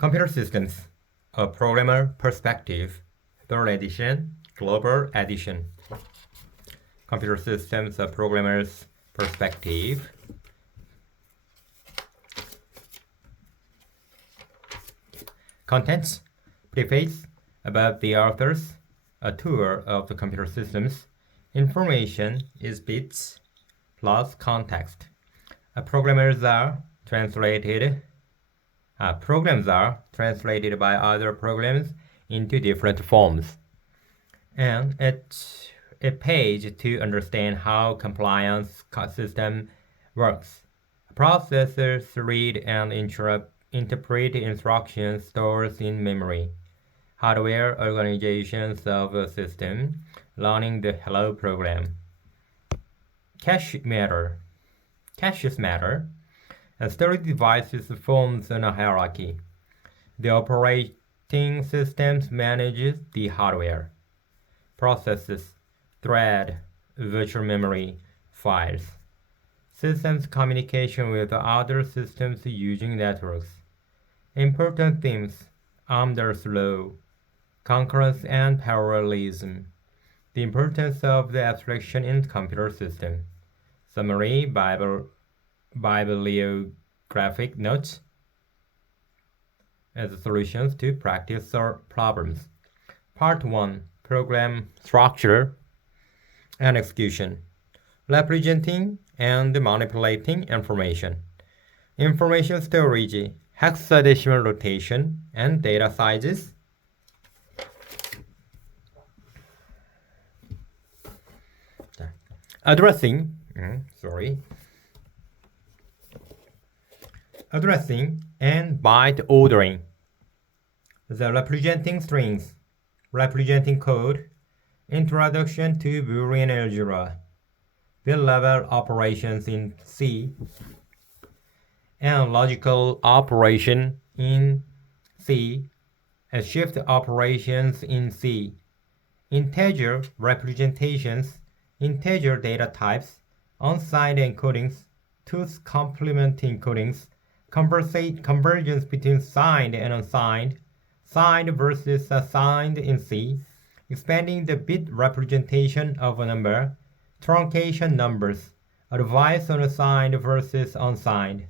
Computer Systems, a Programmer Perspective, 3rd edition, Global Edition. Computer Systems, a Programmer's Perspective. Contents, preface about the authors, a tour of the computer systems. Information is bits plus context. Programs are translated by other programs into different forms. And it's a page to understand how compliance system works. Processors read and interpret instructions stored in memory. Hardware organizations of a system, running the hello program. Caches matter. And storage devices forms a hierarchy. The operating system manages the hardware. Processes, thread, virtual memory, files. Systems communication with other systems using networks. Important themes, Amdahl's law, concurrence and parallelism. The importance of the abstraction in computer system. Summary, bibliographic notes as solutions to practice problems. Part 1, program structure and execution. Representing and manipulating information. Information storage, hexadecimal rotation, and data sizes. Addressing and byte ordering. The representing strings, representing code, introduction to Boolean algebra, bit-level operations in C, and logical operation in C, and shift operations in C, integer representations, integer data types, unsigned encodings, tooth complement encodings, convergence between signed and unsigned, signed versus assigned in C, expanding the bit representation of a number, truncation numbers, advice on assigned versus unsigned,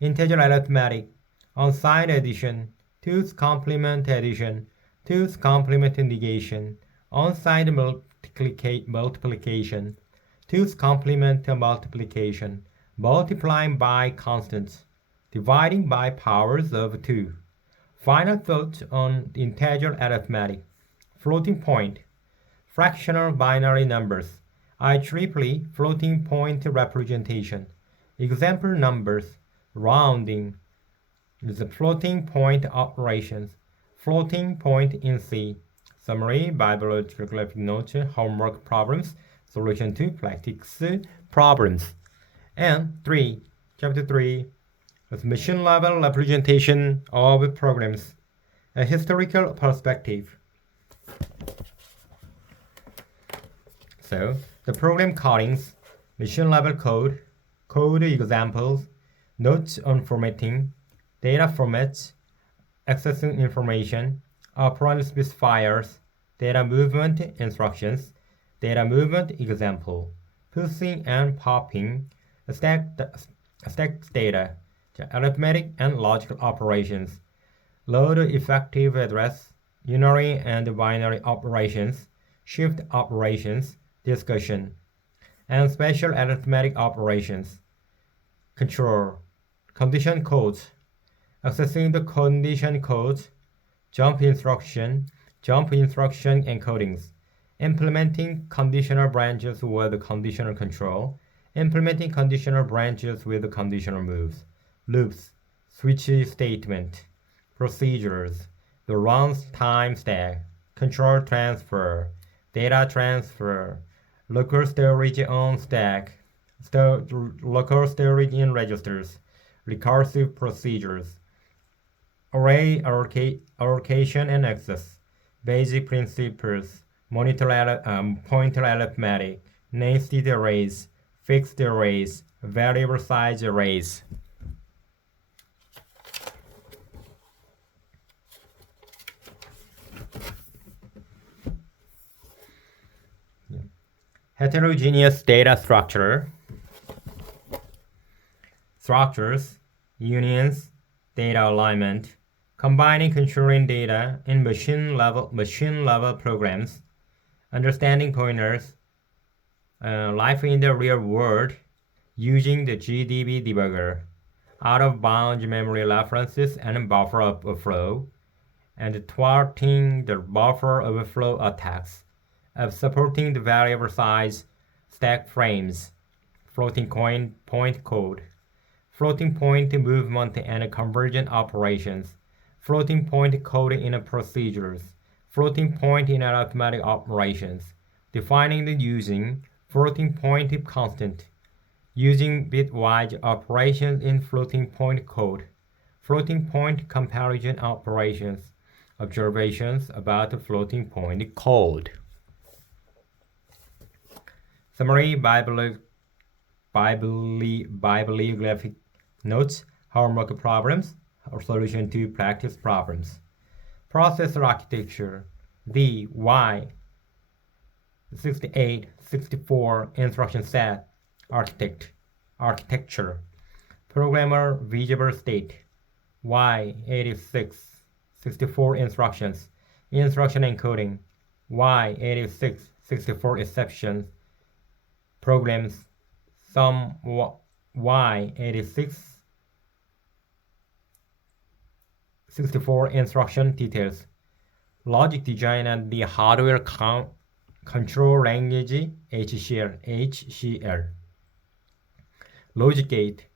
integer arithmetic, unsigned addition, tooth complement addition, tooth complement negation, unsigned multiplication, tooth complement multiplication, multiplying by constants, dividing by powers of 2. Final thoughts on integer arithmetic, floating point, fractional binary numbers, IEEE floating point representation, example numbers, rounding, the floating point operations, floating point in C, summary, bibliographic notes, homework problems, solution to practice problems. And chapter 3, machine level representation of programs, a historical perspective. So, the program codings, machine level code, code examples, notes on formatting, data formats, accessing information, operand specifiers, data movement instructions, data movement example, pushing and popping, stacked data, arithmetic and logical operations, load effective address, unary and binary operations, shift operations, discussion, and special arithmetic operations, control, condition codes, accessing the condition codes, jump instruction encodings, implementing conditional branches with conditional control, implementing conditional branches with conditional moves, loops, switch statement, procedures, the runtime stack, control transfer, data transfer, local storage on stack, local storage in registers, recursive procedures, array allocation and access, basic principles, pointer arithmetic, nested arrays, fixed arrays, variable size arrays. Heterogeneous data structures, unions, data alignment, combining controlling data in machine level programs, understanding pointers, life in the real world using the GDB debugger, out-of-bounds memory references and buffer overflow, and thwarting the buffer overflow attacks, of supporting the variable size stack frames, floating point code, floating point movement and conversion operations, floating point code in procedures, floating point in arithmetic operations, defining the using floating point constant, using bitwise operations in floating point code, floating point comparison operations, observations about floating point code. Summary, bibliographic notes, homework problems, or solution to practice problems. Processor architecture, the Y6864 instruction set architecture. Programmer visible state, Y8664 instructions, instruction encoding, Y8664 exceptions, programs, some Y8664 instruction details, logic design and the hardware control language HCL, logic gate,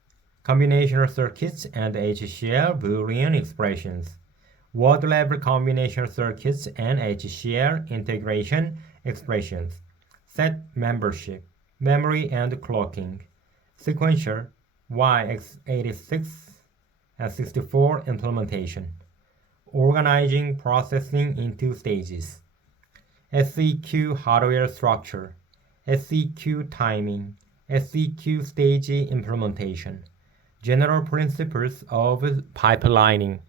combinational circuits and HCL Boolean expressions, word level combinational circuits and HCL integration expressions, set membership, memory and clocking, sequential Y86 and 64 implementation, organizing processing into stages, SEQ hardware structure, SEQ timing, SEQ stage implementation, general principles of pipelining,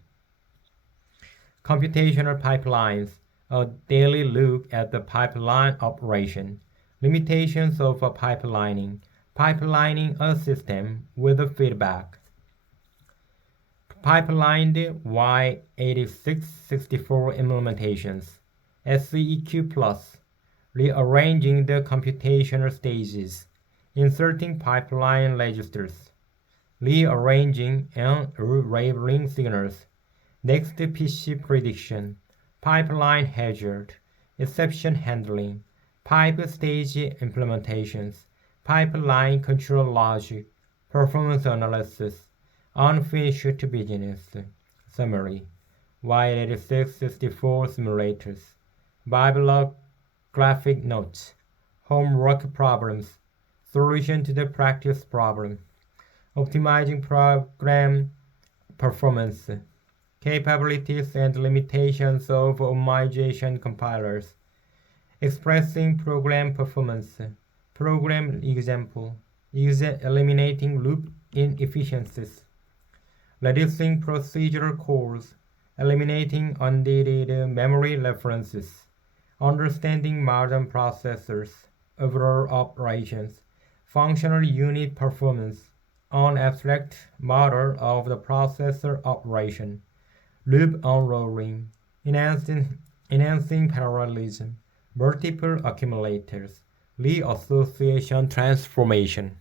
computational pipelines, a daily look at the pipeline operation, limitations of pipelining a system with feedback, pipelined Y8664 implementations, SEQ plus, rearranging the computational stages, inserting pipeline registers, rearranging and relabeling signals, next PC prediction, pipeline hazard, exception handling, pipe stage implementations, pipeline control logic, performance analysis, unfinished business. Summary, Y8664 simulators, bibliographic notes, homework problems, solution to the practice problem, optimizing program performance, capabilities and limitations of optimization compilers, expressing program performance, program example, eliminating loop inefficiencies, reducing procedural calls, eliminating unneeded memory references, understanding modern processors, overall operations, functional unit performance, an abstract model of the processor operation, loop unrolling, enhancing parallelism, multiple accumulators, reassociation transformation.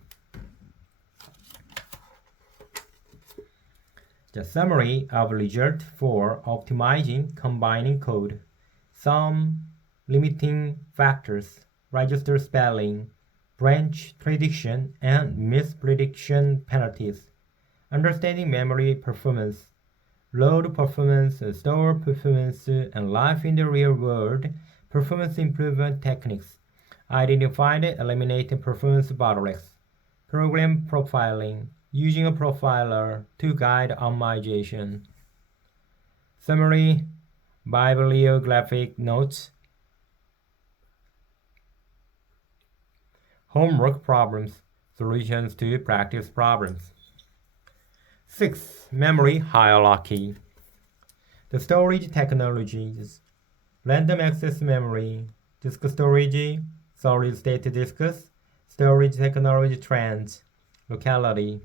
The summary of result for optimizing combining code, some limiting factors, register spelling, branch prediction and misprediction penalties, understanding memory performance, load performance, store performance, and life in the real world performance improvement techniques, identified and eliminated performance bottlenecks, program profiling, using a profiler to guide optimization. Summary, bibliographic notes, homework problems, solutions to practice problems. 6. Memory hierarchy. The storage technologies, random access memory, disk storage, solid-state disks, storage technology trends, locality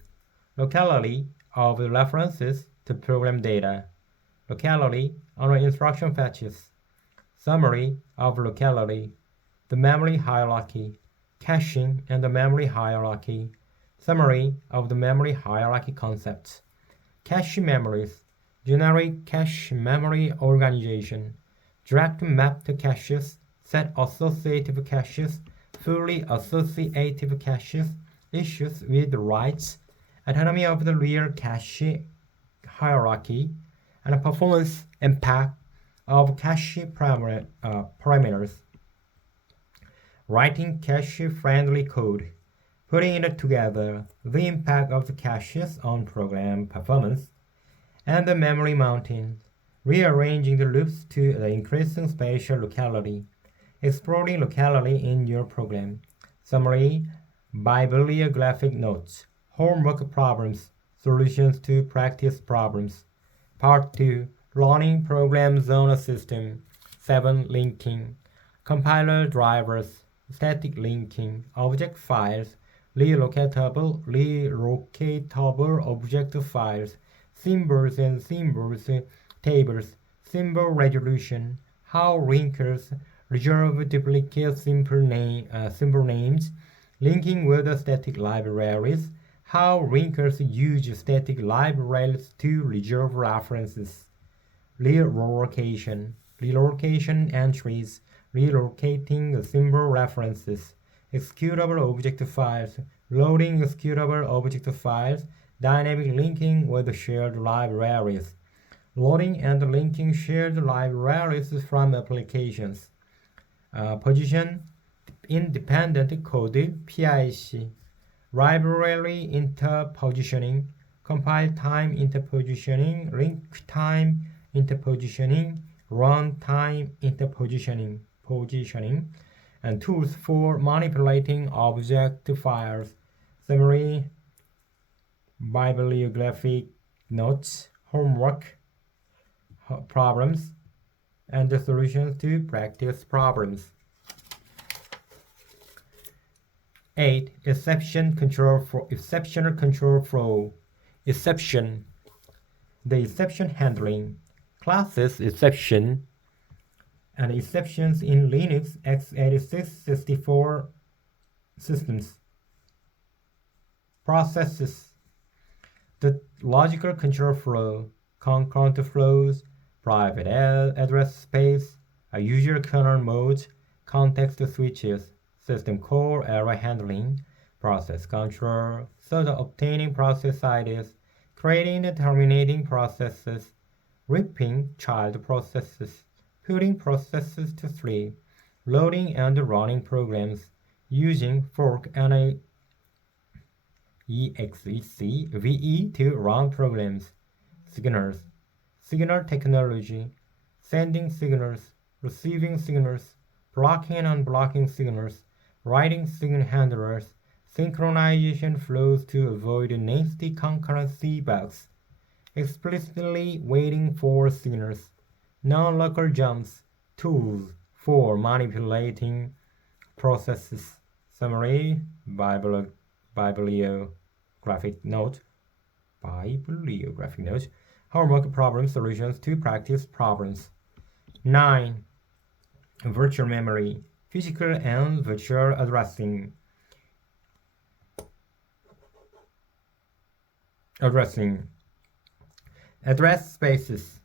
of the references to program data, locality on instruction fetches, summary of locality, the memory hierarchy, caching and the memory hierarchy, summary of the memory hierarchy concepts, cache memories, generic cache memory organization, direct mapped caches, set associative caches, fully associative caches, issues with rights, autonomy of the real cache hierarchy, and performance impact of cache parameters. Writing cache-friendly code, putting it together, the impact of the caches on program performance, and the memory mounting, rearranging the loops to the increasing spatial locality, exploring locality in your program. Summary, bibliographic notes, homework problems, solutions to practice problems. Part 2, Learning Program Zone System, 7 linking, compiler drivers, static linking, object files, relocatable object files, symbols and symbols tables, symbol resolution, how linkers resolve duplicate symbol names, linking with the static libraries, how linkers use static libraries to resolve references, relocation entries, relocating the symbol references, executable object files, loading executable object files, dynamic linking with shared libraries, loading and linking shared libraries from applications, position independent code PIC, library interpositioning, compile time interpositioning, link time interpositioning, run time interpositioning, and tools for manipulating object files. Summary, bibliographic notes, homework problems, and the solutions to practice problems. 8. Exceptional control flow. Exception. The exception handling. Classes exception and exceptions in Linux x86-64 systems. Processes. The logical control flow, concurrent flows, private address space, a user kernel mode, context switches, system call error handling, process control, so the obtaining process IDs, creating and terminating processes, ripping child processes, putting processes to sleep, loading and running programs, using fork and execve to run programs, signals, signal technology, sending signals, receiving signals, blocking and unblocking signals, writing signal handlers, synchronization flows to avoid nasty concurrency bugs, explicitly waiting for signals, non-local jumps, tools for manipulating processes. Summary, bibliographic note, homework problem solutions to practice problems. 9. Virtual memory, physical and virtual addressing. Address spaces,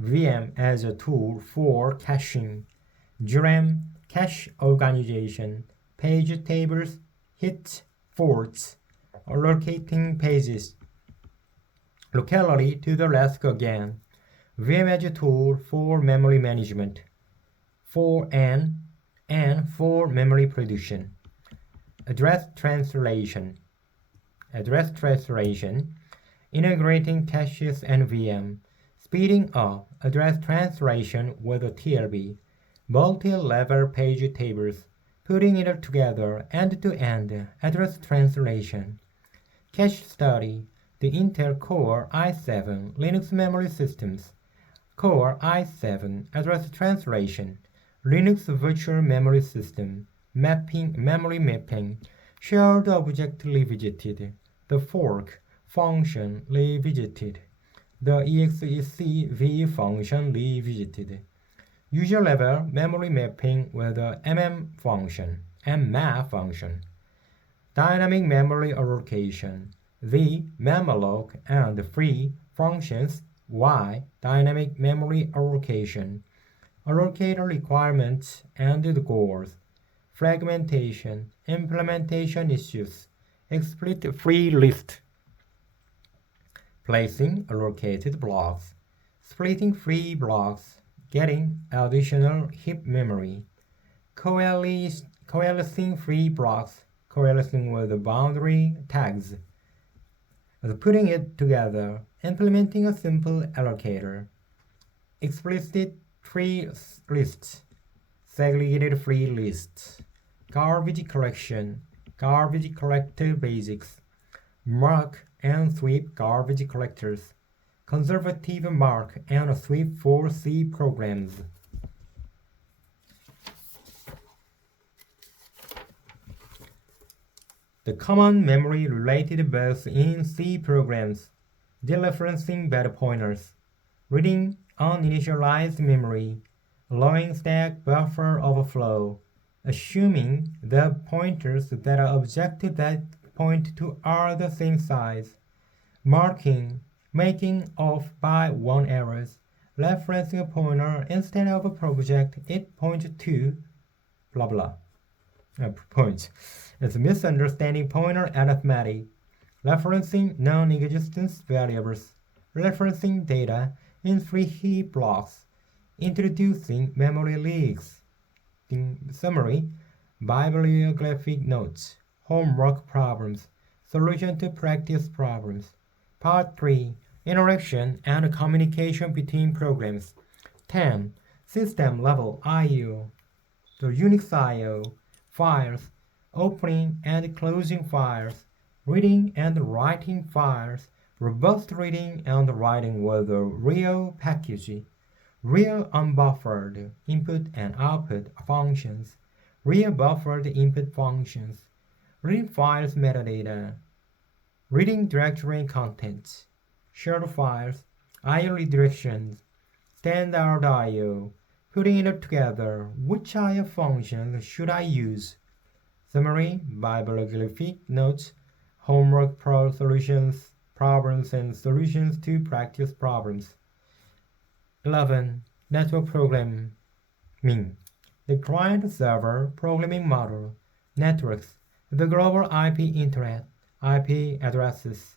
VM as a tool for caching, DRAM, cache organization, page tables, hit forts, locating pages, locality to the left again, VM as a tool for memory management, for and for memory prediction, address translation, integrating caches and VM, speeding up address translation with a TLB, multi-level page tables, putting it together end-to-end address translation, cache study, the Intel Core i7 Linux memory systems, Core i7 address translation, Linux virtual memory system, memory mapping, shared object revisited, the fork function revisited, the execv function revisited, user level memory mapping with the mmap function, dynamic memory allocation, the memalloc and free functions, y dynamic memory allocation, allocator requirements and the goals, fragmentation, implementation issues, explicit free list, placing allocated blocks, splitting free blocks, getting additional heap memory, coalescing free blocks, coalescing with the boundary tags, putting it together, implementing a simple allocator, explicit free lists, segregated free lists, garbage collection, garbage collector basics, mark and sweep garbage collectors, conservative mark and sweep for C programs. The common memory related both in C programs, dereferencing beta pointers, reading uninitialized memory, allowing stack buffer overflow, assuming the pointers that are objective that point to are the same size, marking, making of by one errors, referencing a pointer instead of a project it points to, blah blah. Point. It's misunderstanding pointer arithmetic, referencing non-existent variables, referencing data in free heap blocks, introducing memory leaks. In summary, bibliographic notes, homework problems, solution to practice problems. Part 3, interaction and communication between programs. 10. System level I/O. The Unix I/O. Files, opening and closing files, reading and writing files, robust reading and writing with a real package, real unbuffered input and output functions, real buffered input functions, reading files metadata, reading directory contents, shared files, I/O redirections, standard I/O, putting it together, which I/O functions should I use? Summary, bibliographic notes, homework solutions, problems and solutions to practice problems. 11. Network programming. The client-server programming model. Networks. The global IP internet. IP addresses.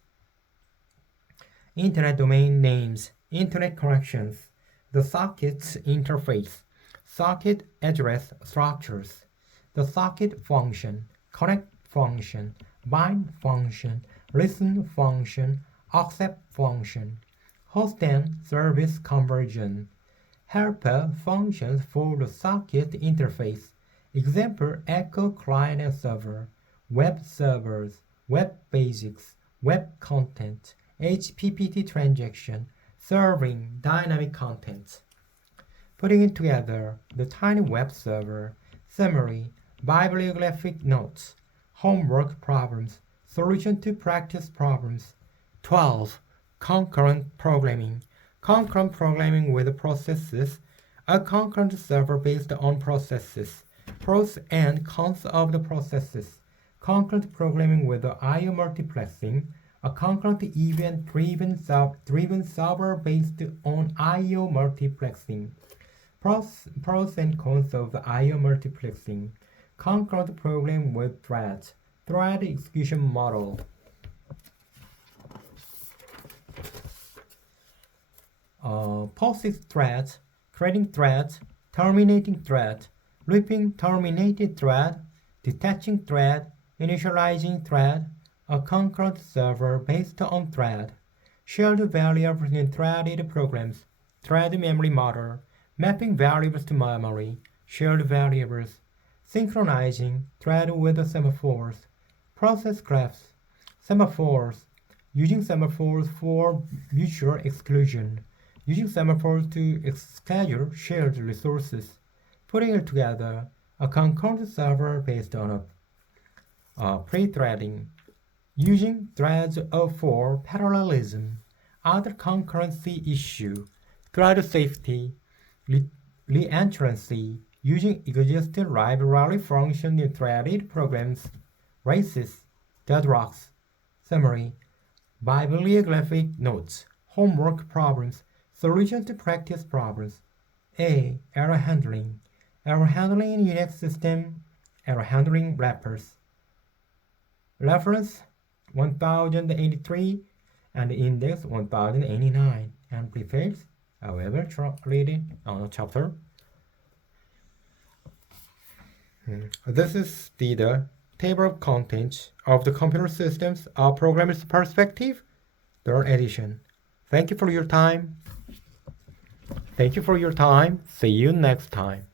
Internet domain names. Internet connections. The socket's interface. Socket address structures. The socket function, connect function, bind function, listen function, accept function, host and service conversion, helper functions for the socket interface, example echo client and server, web servers, web basics, web content, HTTP transaction, serving dynamic content. Putting it together, the tiny web server, summary, bibliographic notes, homework problems, solution to practice problems. 12. Concurrent programming. Concurrent programming with processes. A concurrent server based on processes. Pros and cons of the processes. Concurrent programming with I/O multiplexing. A concurrent event-driven server based on I/O multiplexing. Pros and cons of the I/O multiplexing. Concurrent programming with threads. Thread execution model. POSIX threads, creating threads, terminating thread, looping terminated thread, detaching thread, initializing thread, a concurrent server based on thread, shared variables in threaded programs, thread memory model, mapping variables to memory, shared variables, synchronizing thread with semaphores, process graphs, semaphores, using semaphores for mutual exclusion, using semaphores to schedule shared resources, putting it together, A concurrent server based on a pre-threading using threads for parallelism. Other concurrency issue, thread safety, reentrancy, using existing library function in threaded programs, races, deadlocks. Summary, bibliographic notes, homework problems, solutions to practice problems. A. Error handling. Error handling in Unix system, error handling wrappers. Reference 1083 and index 1089 and preface. I will read it on a chapter. This is the table of contents of the computer systems of programmer's perspective, third edition. Thank you for your time. See you next time.